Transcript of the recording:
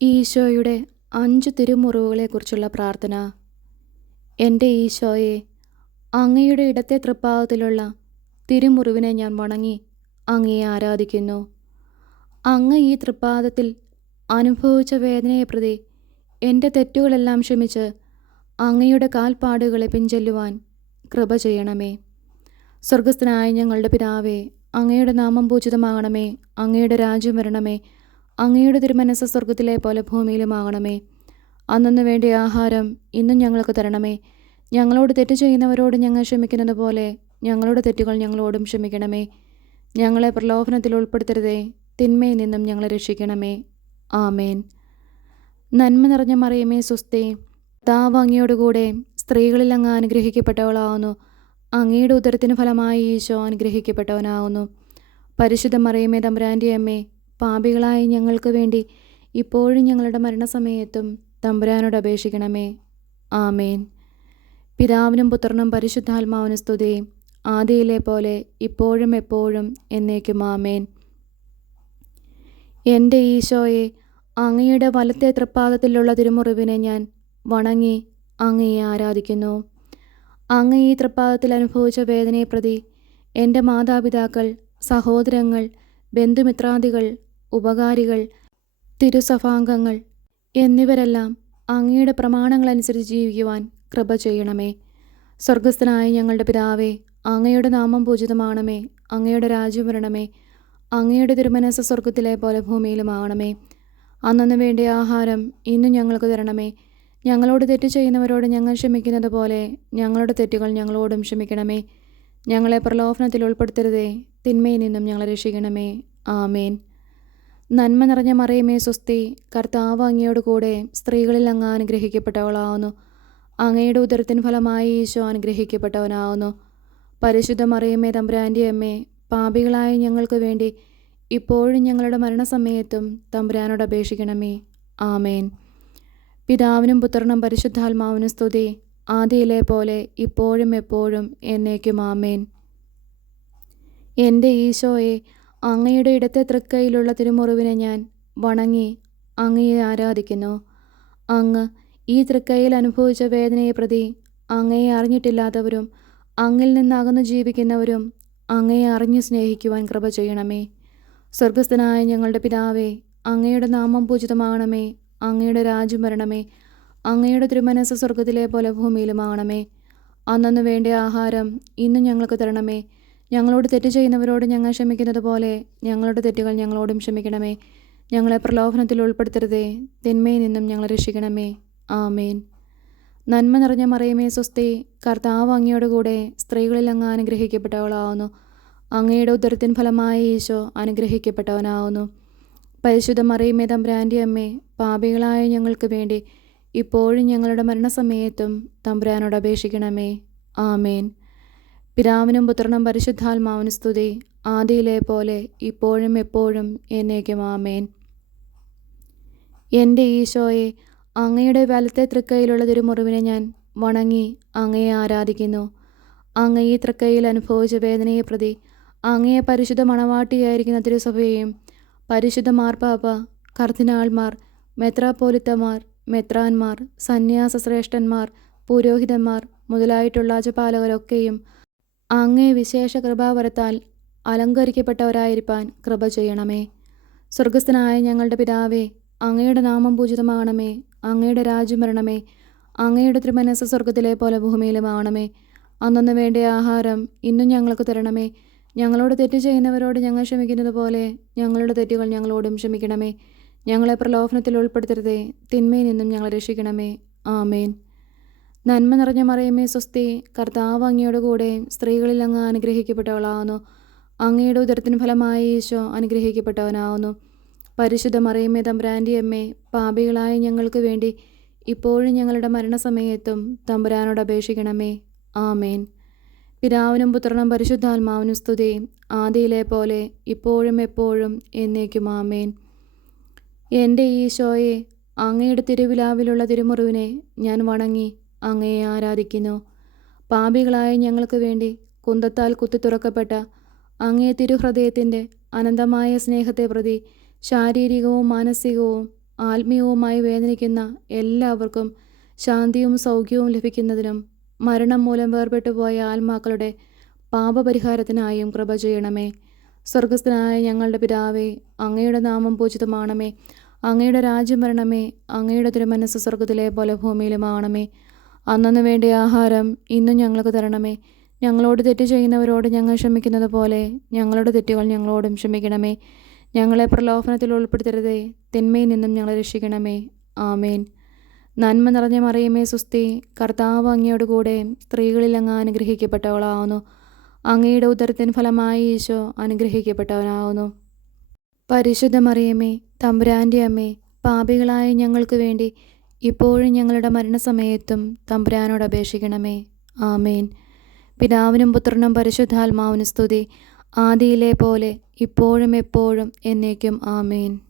ഈശോയുടെ 5 തിരുമുറിവുകളെക്കുറിച്ചുള്ള പ്രാർത്ഥന. എൻ്റെ ഈശോയെ, അങ്ങയുടെ ഇടത്തെ തൃപ്പാദത്തിലുള്ള തിരുമുറിവിനെ ഞാൻ വണങ്ങി അങ്ങയെ ആരാധിക്കുന്നു. അങ്ങ് ഈ തൃപ്പാദത്തിൽ അനുഭവിച്ച വേദനയെ പ്രതി എൻ്റെ തെറ്റുകളെല്ലാം ക്ഷമിച്ച് അങ്ങയുടെ കാൽപ്പാടുകളെ പിൻചെല്ലുവാൻ കൃപ ചെയ്യണമേ. സ്വർഗസ്ഥനായ ഞങ്ങളുടെ പിതാവേ, അങ്ങയുടെ നാമം പൂജിതമാകണമേ. അങ്ങയുടെ രാജ്യം വരണമേ. അങ്ങയുടെ തിരുമനസ്സ് സ്വർഗത്തിലെ പോലെ ഭൂമിയിലുമാകണമേ. അന്നു വേണ്ടിയ ആഹാരം ഇന്നും ഞങ്ങൾക്ക് തരണമേ. ഞങ്ങളോട് തെറ്റ് ചെയ്യുന്നവരോട് ഞങ്ങൾ ക്ഷമിക്കുന്നത് പോലെ ഞങ്ങളുടെ തെറ്റുകൾ ഞങ്ങളോടും ക്ഷമിക്കണമേ. ഞങ്ങളെ പ്രലോഭനത്തിൽ ഉൾപ്പെടുത്തരുതേ, തിന്മയിൽ നിന്നും ഞങ്ങളെ രക്ഷിക്കണമേ. ആമേൻ. നന്മ നിറഞ്ഞ മറിയമേ സ്വസ്തി, കർത്താവ് അങ്ങയോടുകൂടെ സ്ത്രീകളിൽ അങ്ങ് അനുഗ്രഹിക്കപ്പെട്ടവളാവുന്നു. അങ്ങയുടെ ഉദരത്തിന് ഫലമായി ഈശോ അനുഗ്രഹിക്കപ്പെട്ടവനാവുന്നു. പരിശുദ്ധ മറിയമേ തമ്പുരാൻ്റെ അമ്മേ, പാപികളായി ഞങ്ങൾക്ക് വേണ്ടി ഇപ്പോഴും ഞങ്ങളുടെ മരണസമയത്തും തമ്പുരാനോട് അപേക്ഷിക്കണമേ. ആമേൻ. പിതാവിനും പുത്രനും പരിശുദ്ധാത്മാവിനും സ്തുതി, ആദിയിലെ പോലെ ഇപ്പോഴും എപ്പോഴും എന്നേക്കും. ആമേൻ. എൻ്റെ ഈശോയെ, അങ്ങയുടെ വലത്തെ തൃപ്പാദത്തിലുള്ള തിരുമുറിവിനെ ഞാൻ വണങ്ങി അങ്ങയെ ആരാധിക്കുന്നു. അങ്ങ് ഈ തൃപ്പാദത്തിൽ അനുഭവിച്ച വേദനയെ പ്രതി എൻ്റെ മാതാപിതാക്കൾ, സഹോദരങ്ങൾ, ബന്ധുമിത്രാദികൾ, ഉപകാരികൾ, തിരുസഭാംഗങ്ങൾ എന്നിവരെല്ലാം അങ്ങയുടെ പ്രമാണങ്ങളനുസരിച്ച് ജീവിക്കുവാൻ കൃപ ചെയ്യണമേ. സ്വർഗസ്ഥനായ ഞങ്ങളുടെ പിതാവേ, അങ്ങയുടെ നാമം പൂജിതമാണമേ. അങ്ങയുടെ രാജ്യം വരണമേ. അങ്ങയുടെ തിരുമനസ്സ് സ്വർഗത്തിലെ പോലെ ഭൂമിയിലുമാകണമേ. അന്നു വേണ്ടിയ ആഹാരം ഇന്നും ഞങ്ങൾക്ക് തരണമേ. ഞങ്ങളോട് തെറ്റ് ചെയ്യുന്നവരോട് ഞങ്ങൾ ക്ഷമിക്കുന്നത് പോലെ ഞങ്ങളുടെ തെറ്റുകൾ ഞങ്ങളോടും ക്ഷമിക്കണമേ. ഞങ്ങളെ പ്രലോഭനത്തിൽ ഉൾപ്പെടുത്തരുതേ, തിന്മയിൽ നിന്നും ഞങ്ങളെ രക്ഷിക്കണമേ. ആമേൻ. നന്മ നിറഞ്ഞ മറിയമേ സ്വസ്തി, കർത്താവ് അങ്ങയോട് കൂടെ സ്ത്രീകളിൽ അങ്ങ് അനുഗ്രഹിക്കപ്പെട്ടവളാവുന്നു. അങ്ങയുടെ ഉദരത്തിന് ഫലമായി ഈശോ അനുഗ്രഹിക്കപ്പെട്ടവനാവുന്നു. പരിശുദ്ധ മറിയമേ തമ്പുരാൻ്റെ അമ്മേ, പാപികളായ ഞങ്ങൾക്ക് വേണ്ടി ഇപ്പോഴും ഞങ്ങളുടെ മരണസമയത്തും തമ്പുരാനോട് അപേക്ഷിക്കണമേ. ആമേൻ. പിതാവിനും പുത്രനും പരിശുദ്ധാത്മാവിനും സ്തുതി, ആദിയിലെ പോലെ ഇപ്പോഴും എപ്പോഴും എന്നേക്കും. ആമേൻ. എൻ്റെ ഈശോയെ, അങ്ങയുടെ ഇടത്തെ തൃക്കൈയിലുള്ള തിരുമുറിവിനെ ഞാൻ വണങ്ങി അങ്ങയെ ആരാധിക്കുന്നു. അങ്ങ് ഈ തൃക്കൈയിൽ അനുഭവിച്ച വേദനയെ പ്രതി അങ്ങയെ അറിഞ്ഞിട്ടില്ലാത്തവരും അങ്ങിൽ നിന്ന് അകന്നു ജീവിക്കുന്നവരും അങ്ങയെ അറിഞ്ഞു സ്നേഹിക്കുവാൻ കൃപ ചെയ്യണമേ. സ്വർഗസ്ഥനായ ഞങ്ങളുടെ പിതാവേ, അങ്ങയുടെ നാമം പൂജിതമാകണമേ. അങ്ങയുടെ രാജ്യം വരണമേ. അങ്ങയുടെ തിരുമനസ്സ് സ്വർഗത്തിലെ പോലെ ഭൂമിയിലുമാകണമേ. അന്നു വേണ്ടിയ ആഹാരം ഇന്നും ഞങ്ങൾക്ക് തരണമേ. ഞങ്ങളോട് തെറ്റ് ചെയ്യുന്നവരോട് ഞങ്ങൾ ക്ഷമിക്കുന്നത് പോലെ ഞങ്ങളുടെ തെറ്റുകൾ ഞങ്ങളോടും ക്ഷമിക്കണമേ. ഞങ്ങളെ പ്രലോഭനത്തിൽ ഉൾപ്പെടുത്തരുതേ, തിന്മയിൽ നിന്നും ഞങ്ങളെ രക്ഷിക്കണമേ. ആമേൻ. നന്മ നിറഞ്ഞ മറിയമേ സ്വസ്തി, കർത്താവ് അങ്ങയോട് കൂടെ സ്ത്രീകളിൽ അങ്ങ് അനുഗ്രഹിക്കപ്പെട്ടവളാവുന്നു. അങ്ങയുടെ ഉദരത്തിൻ ഫലമായി ഈശോ അനുഗ്രഹിക്കപ്പെട്ടവനാവുന്നു. പരിശുദ്ധ മറിയമേ തമ്പുരാൻ്റെ അമ്മേ, പാപികളായ ഞങ്ങൾക്ക് വേണ്ടി ഇപ്പോഴും ഞങ്ങളുടെ മരണസമയത്തും തമ്പുരാനോട് അപേക്ഷിക്കണമേ. ആമേൻ. പിതാവിനും പുത്രനും പരിശുദ്ധാത്മാവിനും സ്തുതി, ആദിയിലെ പോലെ ഇപ്പോഴും എപ്പോഴും എന്നേക്കും. ആമേൻ. എൻ്റെ ഈശോയെ, അങ്ങയുടെ വലത്തെ തൃക്കൈയിലുള്ള തിരുമുറിവിനെ ഞാൻ വണങ്ങി അങ്ങയെ ആരാധിക്കുന്നു. അങ്ങ് ഈ തൃക്കൈയിൽ അനുഭവിച്ച വേദനയെ പ്രതി അങ്ങയെ പരിശുദ്ധ മണവാട്ടിയായിരിക്കുന്ന തിരുസഭയെയും പരിശുദ്ധ മാർപ്പാപ്പ, കർദിനാൾമാർ, മെത്രാപ്പോലിത്തമാർ, മെത്രാന്മാർ, സന്യാസ ശ്രേഷ്ഠന്മാർ, പുരോഹിതന്മാർ മുതലായിട്ടുള്ള അജപാലകരൊക്കെയും അങ്ങേ വിശേഷ കൃപാവരത്താൽ അലങ്കരിക്കപ്പെട്ടവരായിരിക്കാൻ കൃപ ചെയ്യണമേ. സ്വർഗസ്ഥനായ ഞങ്ങളുടെ പിതാവേ, അങ്ങയുടെ നാമം പൂജിതമാകണമേ. അങ്ങയുടെ രാജ്യം വരണമേ. അങ്ങയുടെ തിരുമനസ്സ് സ്വർഗത്തിലെ പോലെ ഭൂമിയിലുമാകണമേ. അന്നു വേണ്ടിയ ആഹാരം ഇന്നും ഞങ്ങൾക്ക് തരണമേ. ഞങ്ങളോട് തെറ്റ് ചെയ്യുന്നവരോട് ഞങ്ങൾ ക്ഷമിക്കുന്നത് പോലെ ഞങ്ങളുടെ തെറ്റുകൾ ഞങ്ങളോടും ക്ഷമിക്കണമേ. ഞങ്ങളെ പ്രലോഭനത്തിൽ ഉൾപ്പെടുത്തരുതേ, തിന്മയിൽ നിന്നും ഞങ്ങളെ രക്ഷിക്കണമേ. ആമേൻ. നന്മ നിറഞ്ഞ മറിയമേ സ്വസ്തി, കർത്താവ് അങ്ങയോട് കൂടെ സ്ത്രീകളിൽ അങ്ങ് അനുഗ്രഹിക്കപ്പെട്ടവളാവുന്നു. അങ്ങയുടെ ഉദരത്തിന് ഫലമായി ഈശോ അനുഗ്രഹിക്കപ്പെട്ടവനാവുന്നു. പരിശുദ്ധ മറിയമേ തമ്പുരാൻ്റെ അമ്മേ, പാപികളായ ഞങ്ങൾക്ക് വേണ്ടി ഇപ്പോഴും ഞങ്ങളുടെ മരണസമയത്തും തമ്പുരാനോട് അപേക്ഷിക്കണമേ. ആമേൻ. പിതാവിനും പുത്രനും പരിശുദ്ധാത്മാവിനും സ്തുതി, ആദിയിലെ പോലെ ഇപ്പോഴും എപ്പോഴും എന്നേക്കും. ആമേൻ. എൻ്റെ ഈശോയെ, അങ്ങയുടെ തിരുവിലാവിലുള്ള തിരുമുറിവിനെ ഞാൻ വണങ്ങി അങ്ങയെ ആരാധിക്കുന്നു. പാപികളായ ഞങ്ങൾക്ക് വേണ്ടി കുന്തത്താൽ കുത്തിത്തുറക്കപ്പെട്ട അങ്ങേ തിരുഹൃദയത്തിൻ്റെ അനന്തമായ സ്നേഹത്തെ പ്രതി ശാരീരികവും മാനസികവും ആത്മീയവുമായി വേദനിക്കുന്ന എല്ലാവർക്കും ശാന്തിയും സൗഖ്യവും ലഭിക്കുന്നതിനും മരണം മൂലം വേർപെട്ടു പോയ ആത്മാക്കളുടെ പാപപരിഹാരത്തിനായും കൃപ ചെയ്യണമേ. സ്വർഗസ്ഥനായ ഞങ്ങളുടെ പിതാവേ, അങ്ങയുടെ നാമം പൂജിതമാണമേ. അങ്ങയുടെ രാജ്യം വരണമേ. അങ്ങയുടെ തിരുമനസ്സ് സ്വർഗത്തിലെ പോലെ ഭൂമിയിലുമാണമേ. അന്നന്ന് വേണ്ടിയ ആഹാരം ഇന്നും ഞങ്ങൾക്ക് തരണമേ. ഞങ്ങളോട് തെറ്റ് ചെയ്യുന്നവരോട് ഞങ്ങൾ ക്ഷമിക്കുന്നത് പോലെ ഞങ്ങളുടെ തെറ്റുകൾ ഞങ്ങളോടും ക്ഷമിക്കണമേ. ഞങ്ങളെ പ്രലോഭനത്തിൽ ഉൾപ്പെടുത്തരുതേ, തിന്മയിൽ നിന്നും ഞങ്ങളെ രക്ഷിക്കണമേ. ആമേൻ. നന്മ നിറഞ്ഞ മറിയമേ സുസ്തി, കർത്താവ് അങ്ങയോട് കൂടെ സ്ത്രീകളിൽ അങ്ങ് അനുഗ്രഹിക്കപ്പെട്ടവളാവുന്നു. അങ്ങയുടെ ഉദരത്തിൻ ഫലമായി ഈശോ അനുഗ്രഹിക്കപ്പെട്ടവനാവുന്നു. പരിശുദ്ധ മറിയമേ, തമ്പുരാൻ്റെ അമ്മേ, പാപികളായ ഞങ്ങൾക്ക് വേണ്ടി ഇപ്പോഴും ഞങ്ങളുടെ മരണസമയത്തും തമ്പുരാനോട് അപേക്ഷിക്കണമേ. ആമേൻ. പിതാവിനും പുത്രനും പരിശുദ്ധാത്മാവിനും സ്തുതി, ആദിയിലെ പോലെ ഇപ്പോഴും എപ്പോഴും എന്നേക്കും. ആമേൻ.